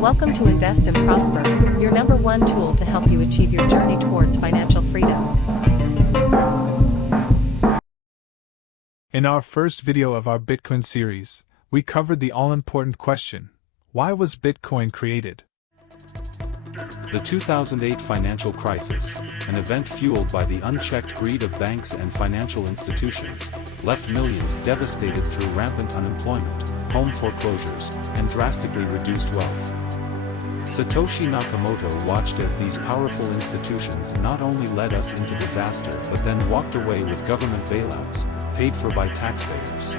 Welcome to Invest and Prosper, your number one tool to help you achieve your journey towards financial freedom. In our first video of our Bitcoin series, we covered the all-important question: why was Bitcoin created? The 2008 financial crisis, an event fueled by the unchecked greed of banks and financial institutions, left millions devastated through rampant unemployment, home foreclosures, and drastically reduced wealth. Satoshi Nakamoto watched as these powerful institutions not only led us into disaster but then walked away with government bailouts, paid for by taxpayers.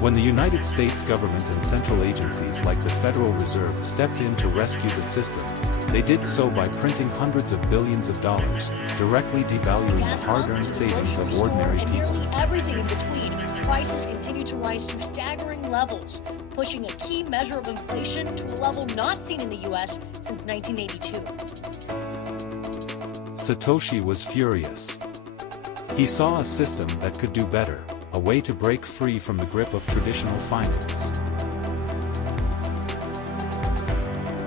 When the United States government and central agencies like the Federal Reserve stepped in to rescue the system, they did so by printing hundreds of billions of dollars, directly devaluing the hard-earned savings of ordinary people. And nearly everything in between, prices continue to rise to staggering levels, pushing a key measure of inflation to a level not seen in the U.S. since 1982. Satoshi was furious. He saw a system that could do better, a way to break free from the grip of traditional finance.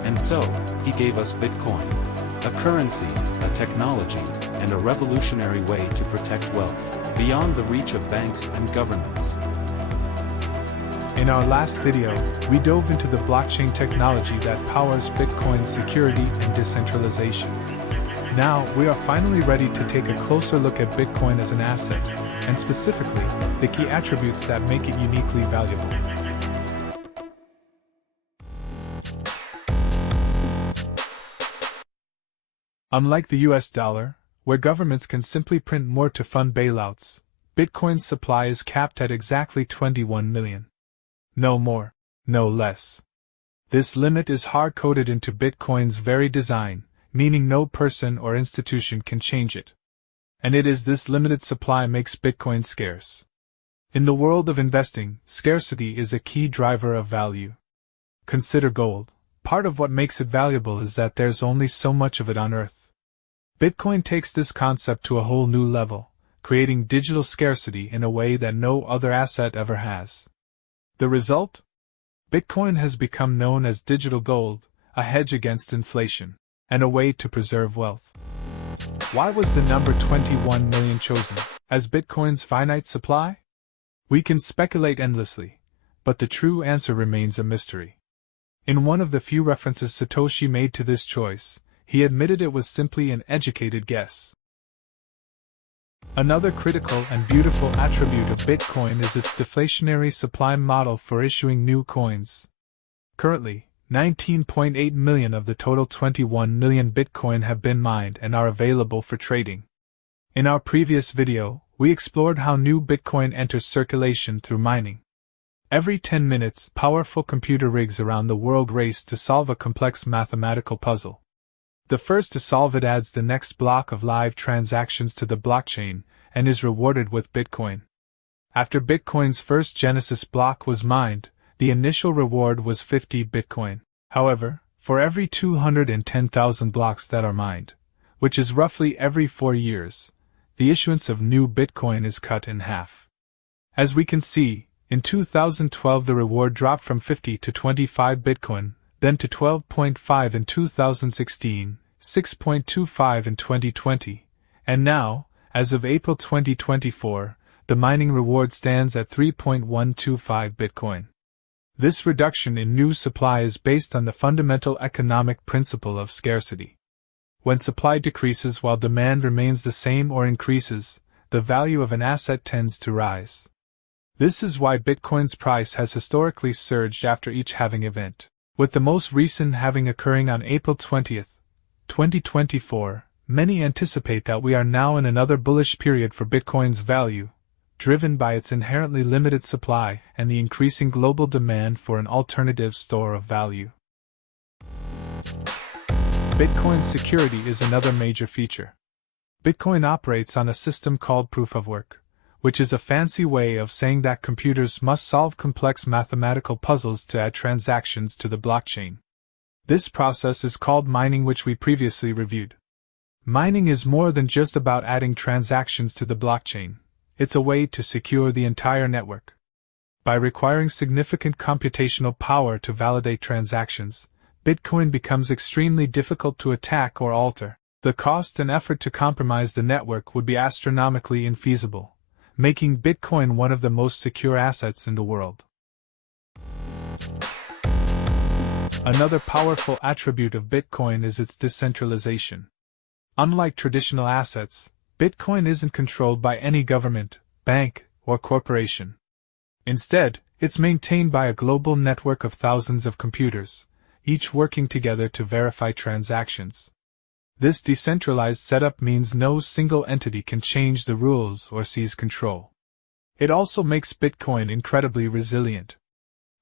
And so, he gave us Bitcoin, a currency, a technology, and a revolutionary way to protect wealth, beyond the reach of banks and governments. In our last video, we dove into the blockchain technology that powers Bitcoin's security and decentralization. Now, we are finally ready to take a closer look at Bitcoin as an asset, and specifically, the key attributes that make it uniquely valuable. Unlike the US dollar, where governments can simply print more to fund bailouts, Bitcoin's supply is capped at exactly 21 million. No more, no less. This limit is hard-coded into Bitcoin's very design, meaning no person or institution can change it. And it is this limited supply makes Bitcoin scarce. In the world of investing, scarcity is a key driver of value. Consider gold. Part of what makes it valuable is that there's only so much of it on Earth. Bitcoin takes this concept to a whole new level, creating digital scarcity in a way that no other asset ever has. The result? Bitcoin has become known as digital gold, a hedge against inflation, and a way to preserve wealth. Why was the number 21 million chosen as Bitcoin's finite supply? We can speculate endlessly, but the true answer remains a mystery. In one of the few references Satoshi made to this choice, he admitted it was simply an educated guess. Another critical and beautiful attribute of Bitcoin is its deflationary supply model for issuing new coins. Currently, 19.8 million of the total 21 million Bitcoin have been mined and are available for trading. In our previous video, we explored how new Bitcoin enters circulation through mining. Every 10 minutes, powerful computer rigs around the world race to solve a complex mathematical puzzle. The first to solve it adds the next block of live transactions to the blockchain and is rewarded with Bitcoin. After Bitcoin's first Genesis block was mined, the initial reward was 50 Bitcoin. However, for every 210,000 blocks that are mined, which is roughly every 4 years, the issuance of new Bitcoin is cut in half. As we can see, in 2012 the reward dropped from 50 to 25 Bitcoin, then to 12.5 in 2016, 6.25 in 2020, and now, as of April 2024, the mining reward stands at 3.125 Bitcoin. This reduction in new supply is based on the fundamental economic principle of scarcity. When supply decreases while demand remains the same or increases, the value of an asset tends to rise. This is why Bitcoin's price has historically surged after each halving event, with the most recent halving occurring on April 20, 2024. Many anticipate that we are now in another bullish period for Bitcoin's value, driven by its inherently limited supply and the increasing global demand for an alternative store of value. Bitcoin's security is another major feature. Bitcoin operates on a system called proof of work, which is a fancy way of saying that computers must solve complex mathematical puzzles to add transactions to the blockchain. This process is called mining, which we previously reviewed. Mining is more than just about adding transactions to the blockchain. It's a way to secure the entire network. By requiring significant computational power to validate transactions, Bitcoin becomes extremely difficult to attack or alter. The cost and effort to compromise the network would be astronomically infeasible, making Bitcoin one of the most secure assets in the world. Another powerful attribute of Bitcoin is its decentralization. Unlike traditional assets, Bitcoin isn't controlled by any government, bank, or corporation. Instead, it's maintained by a global network of thousands of computers, each working together to verify transactions. This decentralized setup means no single entity can change the rules or seize control. It also makes Bitcoin incredibly resilient.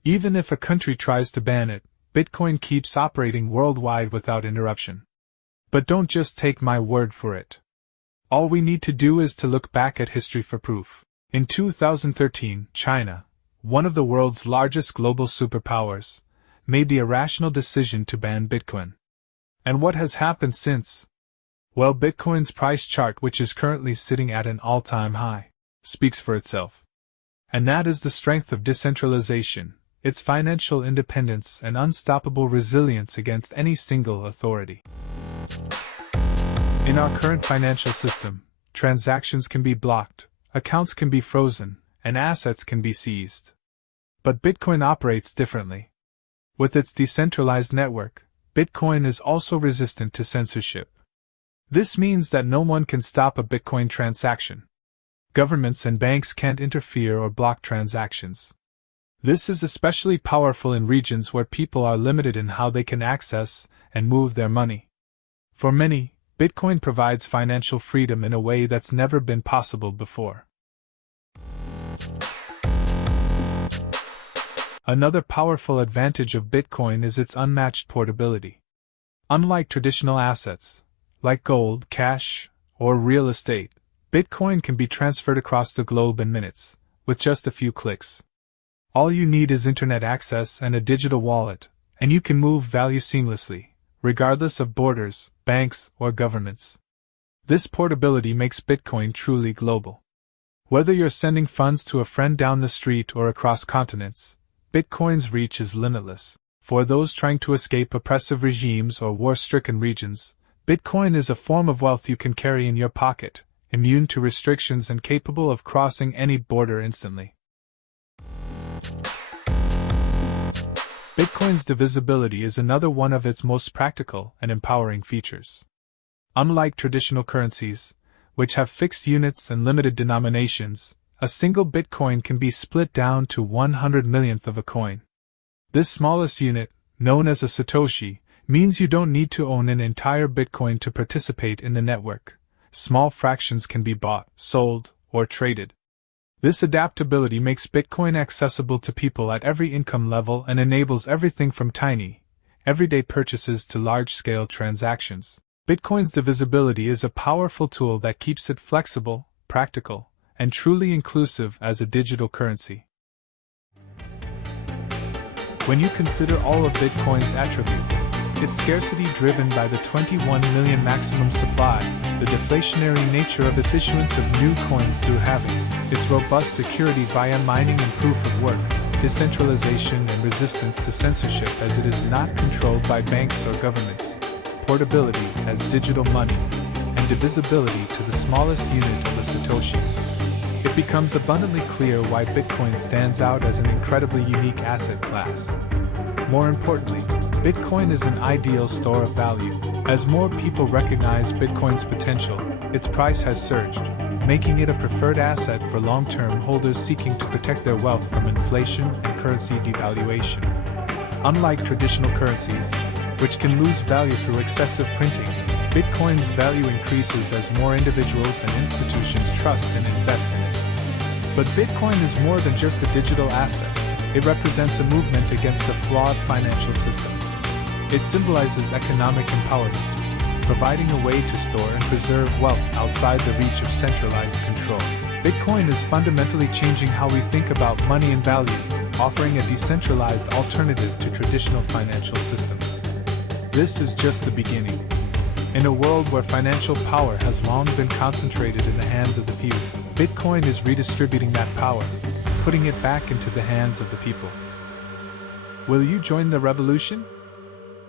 Even if a country tries to ban it, Bitcoin keeps operating worldwide without interruption. But don't just take my word for it. All we need to do is to look back at history for proof. In 2013, China, one of the world's largest global superpowers, made the irrational decision to ban Bitcoin. And what has happened since? Well, Bitcoin's price chart, which is currently sitting at an all-time high, speaks for itself. And that is the strength of decentralization, its financial independence and unstoppable resilience against any single authority. In our current financial system, transactions can be blocked, accounts can be frozen, and assets can be seized. But Bitcoin operates differently. With its decentralized network, Bitcoin is also resistant to censorship. This means that no one can stop a Bitcoin transaction. Governments and banks can't interfere or block transactions. This is especially powerful in regions where people are limited in how they can access and move their money. For many, Bitcoin provides financial freedom in a way that's never been possible before. Another powerful advantage of Bitcoin is its unmatched portability. Unlike traditional assets, like gold, cash, or real estate, Bitcoin can be transferred across the globe in minutes, with just a few clicks. All you need is internet access and a digital wallet, and you can move value seamlessly, regardless of borders, banks, or governments. This portability makes Bitcoin truly global. Whether you're sending funds to a friend down the street or across continents, Bitcoin's reach is limitless. For those trying to escape oppressive regimes or war-stricken regions, Bitcoin is a form of wealth you can carry in your pocket, immune to restrictions and capable of crossing any border instantly. Bitcoin's divisibility is another one of its most practical and empowering features. Unlike traditional currencies, which have fixed units and limited denominations, a single Bitcoin can be split down to 100 millionth of a coin. This smallest unit, known as a Satoshi, means you don't need to own an entire Bitcoin to participate in the network. Small fractions can be bought, sold, or traded. This adaptability makes Bitcoin accessible to people at every income level and enables everything from tiny, everyday purchases to large-scale transactions. Bitcoin's divisibility is a powerful tool that keeps it flexible, practical, and truly inclusive as a digital currency. When you consider all of Bitcoin's attributes, its scarcity driven by the 21 million maximum supply, the deflationary nature of its issuance of new coins through halving, its robust security via mining and proof of work, decentralization and resistance to censorship as it is not controlled by banks or governments, portability as digital money, and divisibility to the smallest unit of a Satoshi, it becomes abundantly clear why Bitcoin stands out as an incredibly unique asset class. More importantly, Bitcoin is an ideal store of value. As more people recognize Bitcoin's potential, its price has surged, making it a preferred asset for long-term holders seeking to protect their wealth from inflation and currency devaluation. Unlike traditional currencies, which can lose value through excessive printing, Bitcoin's value increases as more individuals and institutions trust and invest in it. But Bitcoin is more than just a digital asset. It represents a movement against a flawed financial system. It symbolizes economic empowerment, providing a way to store and preserve wealth outside the reach of centralized control. Bitcoin is fundamentally changing how we think about money and value, offering a decentralized alternative to traditional financial systems. This is just the beginning. In a world where financial power has long been concentrated in the hands of the few, Bitcoin is redistributing that power, putting it back into the hands of the people. Will you join the revolution?